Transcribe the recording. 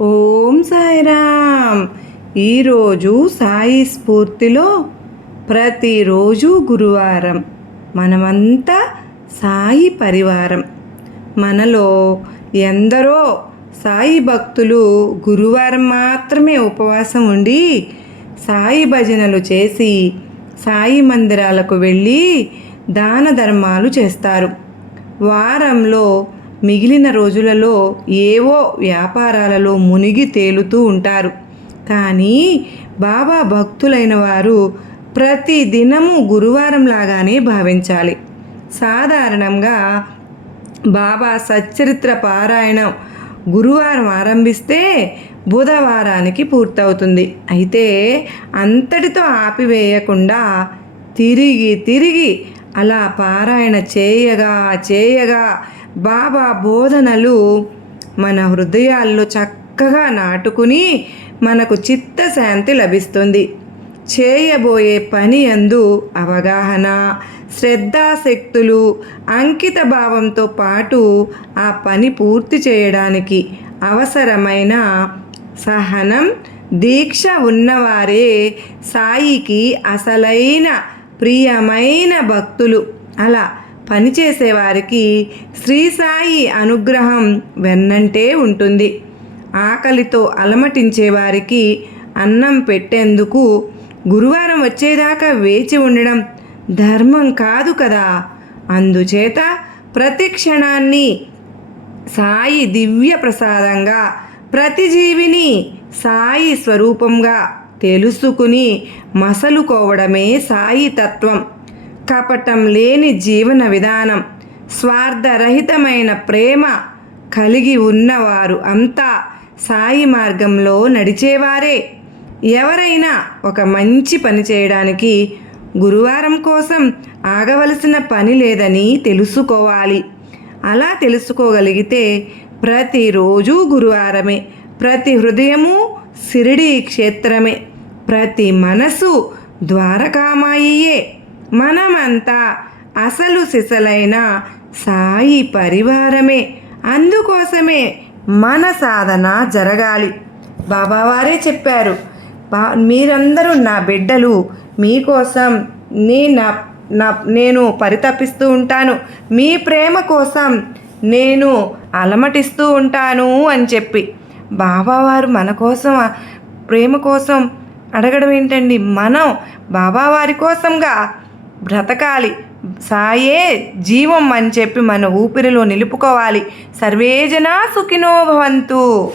ఓం సాయిరామ్. ఈరోజు సాయి స్ఫూర్తిలో ప్రతిరోజు గురువారం. మనమంతా సాయి పరివారం. మనలో ఎందరో సాయి భక్తులు గురువారం మాత్రమే ఉపవాసం ఉండి సాయి భజనలు చేసి సాయి మందిరాలకు వెళ్ళి దాన ధర్మాలు చేస్తారు. వారంలో మిగిలిన రోజులలో ఏవో వ్యాపారాలలో మునిగి తేలుతూ ఉంటారు. కానీ బాబా భక్తులైన వారు ప్రతి దినము గురువారం లాగానే భావించాలి. సాధారణంగా బాబా సచ్చరిత్ర పారాయణం గురువారం ఆరంభిస్తే బుధవారానికి పూర్తవుతుంది. అయితే అంతటితో ఆపివేయకుండా తిరిగి తిరిగి అలా పారాయణ చేయగా చేయగా బాబా బోధనలు మన హృదయాల్లో చక్కగా నాటుకుని మనకు చిత్తశాంతి లభిస్తుంది. చేయబోయే పని అందు అవగాహన శ్రద్ధాశక్తులు అంకిత భావంతో పాటు ఆ పని పూర్తి చేయడానికి అవసరమైన సహనం దీక్ష ఉన్నవారే సాయికి అసలైన ప్రియమైన భక్తులు. అలా పనిచేసేవారికి శ్రీ సాయి అనుగ్రహం వెన్నంటే ఉంటుంది. ఆకలితో అలమటించే వారికి అన్నం పెట్టేందుకు గురువారం వచ్చేదాకా వేచి ఉండడం ధర్మం కాదు కదా. అందుచేత ప్రతి క్షణాన్ని సాయి దివ్య ప్రసాదంగా ప్రతి జీవిని సాయి స్వరూపంగా తెలుసుకుని మసలుకోవడమే సాయి తత్వం కపటం లేని జీవన విధానం స్వార్థరహితమైన ప్రేమ కలిగి ఉన్నవారు అంతా సాయి మార్గంలో నడిచేవారే. ఎవరైనా ఒక మంచి పని చేయడానికి గురువారం కోసం ఆగవలసిన పని లేదని తెలుసుకోవాలి. అలా తెలుసుకోగలిగితే ప్రతిరోజు గురువారమే ప్రతి హృదయము సిరిడి క్షేత్రమే. ప్రతి మనసు ద్వారకామాయియే మనమంతా అసలు సిసలైన సాయి పరివారమే. అందుకోసమే మన సాధన జరగాలి. బాబావారే చెప్పారు బా మీరందరూ నా బిడ్డలు మీకోసం నీ నా నా నేను పరితపిస్తూ ఉంటాను. మీ ప్రేమ కోసం నేను అలమటిస్తూ ఉంటాను అని చెప్పి. బాబావారు మన కోసం ప్రేమ కోసం అడగడం ఏంటండి? మనం బాబావారి కోసంగా బ్రతకాలి. సాయే జీవం అని చెప్పి మన ఊపిరిలో నిలుపుకోవాలి. సర్వేజనా సుఖినో భవంతు.